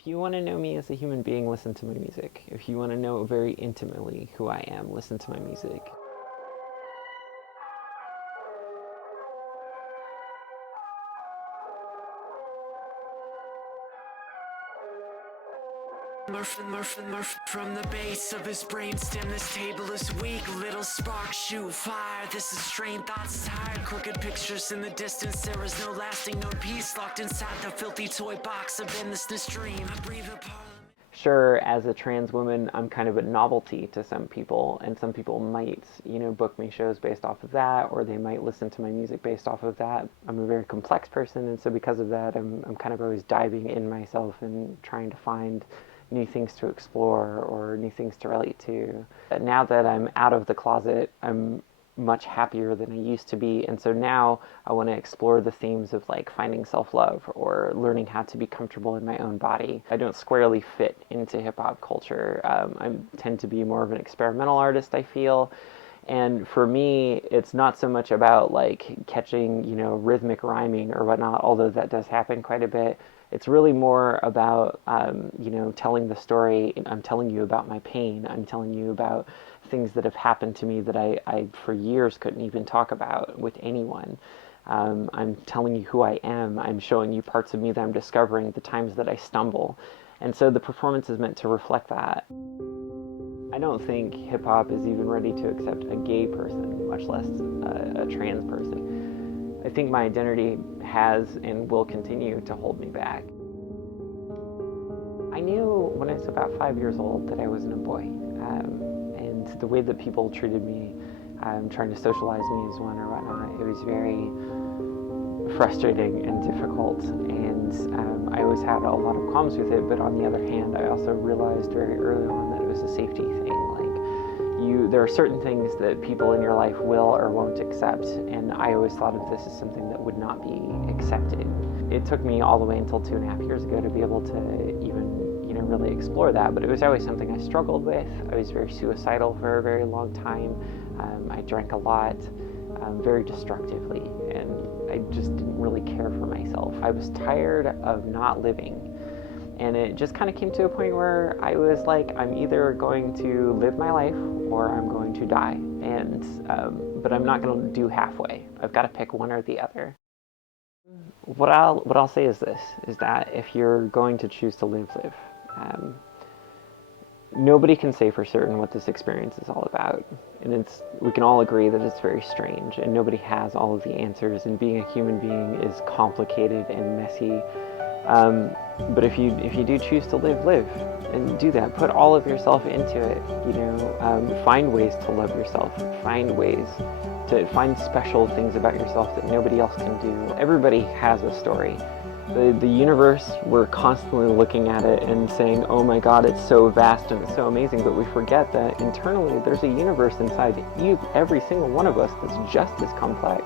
If you want to know me as a human being, listen to my music. If you want to know very intimately who I am, listen to my music. Murph from the base of his brainstem. This table is weak, little sparks shoot fire. This is strained thoughts, tired, crooked pictures in the distance. There is no lasting, no peace locked inside the filthy toy box of endlessness dream. I breathe upon. Sure, as a trans woman, I'm kind of a novelty to some people, and some people might, book me shows based off of that, or they might listen to my music based off of that. I'm a very complex person, and so because of that, I'm kind of always diving in myself and trying to find new things to explore or new things to relate to. But now that I'm out of the closet, I'm much happier than I used to be, and so now I want to explore the themes of like finding self-love or learning how to be comfortable in my own body. I don't squarely fit into hip-hop culture. I tend to be more of an experimental artist, I feel, and for me it's not so much about like catching rhythmic rhyming or whatnot, although that does happen quite a bit. It's really more about, telling the story. I'm telling you about my pain. I'm telling you about things that have happened to me that I for years couldn't even talk about with anyone. I'm telling you who I am. I'm showing you parts of me that I'm discovering, the times that I stumble. And so the performance is meant to reflect that. I don't think hip-hop is even ready to accept a gay person, much less a trans person. I think my identity has and will continue to hold me back. I knew when I was about 5 years old that I wasn't a boy, and the way that people treated me, trying to socialize me as one or whatnot, it was very frustrating and difficult, and I always had a lot of qualms with it, but on the other hand, I also realized very early on that it was a safety thing. There are certain things that people in your life will or won't accept, and I always thought of this as something that would not be accepted. It took me all the way until 2.5 years ago to be able to even, really explore that, but it was always something I struggled with. I was very suicidal for a very long time. I drank a lot, very destructively, and I just didn't really care for myself. I was tired of not living. And it just kind of came to a point where I was like, I'm either going to live my life or I'm going to die. But I'm not going to do halfway. I've got to pick one or the other. What I'll say is this, is that if you're going to choose to live. Nobody can say for certain what this experience is all about. And we can all agree that it's very strange, and nobody has all of the answers, and being a human being is complicated and messy. But if you do choose to live, and do that. Put all of yourself into it. Find ways to love yourself. Find ways to find special things about yourself that nobody else can do. Everybody has a story. The universe, we're constantly looking at it and saying, oh my God, it's so vast and it's so amazing, but we forget that internally there's a universe inside every single one of us that's just as complex.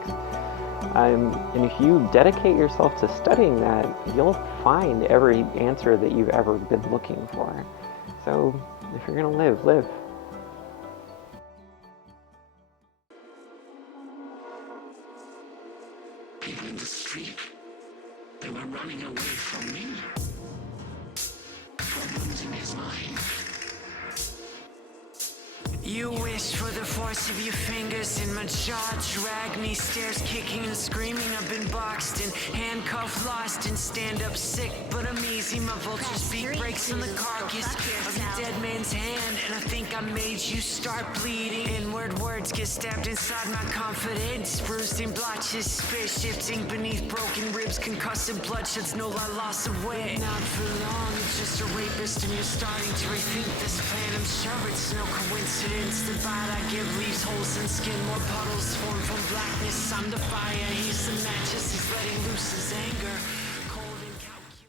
And if you dedicate yourself to studying that, you'll find every answer that you've ever been looking for. So if you're going to live. People in the street, they were running away from me, from losing his mind. You wish for the force of your fingers in my jaw. Drag me stairs, kicking and screaming. I've been boxed in, handcuffed, lost in stand-up sick, but I'm easy. My vulture's beak breaks on the carcass of your dead man's hand, and I think I made you start bleeding. Inward words get stabbed inside my confidence, bruised in blotches, spit shifting beneath broken ribs, concussive bloodsheds, no lie, loss of weight. Not for long, it's just a rapist, and you're starting to rethink this plan. I'm sure it's no coincidence. The bite I give leaves holes in skin, more puddles form from blackness. I'm the fire, he's the matches, he's letting loose his anger.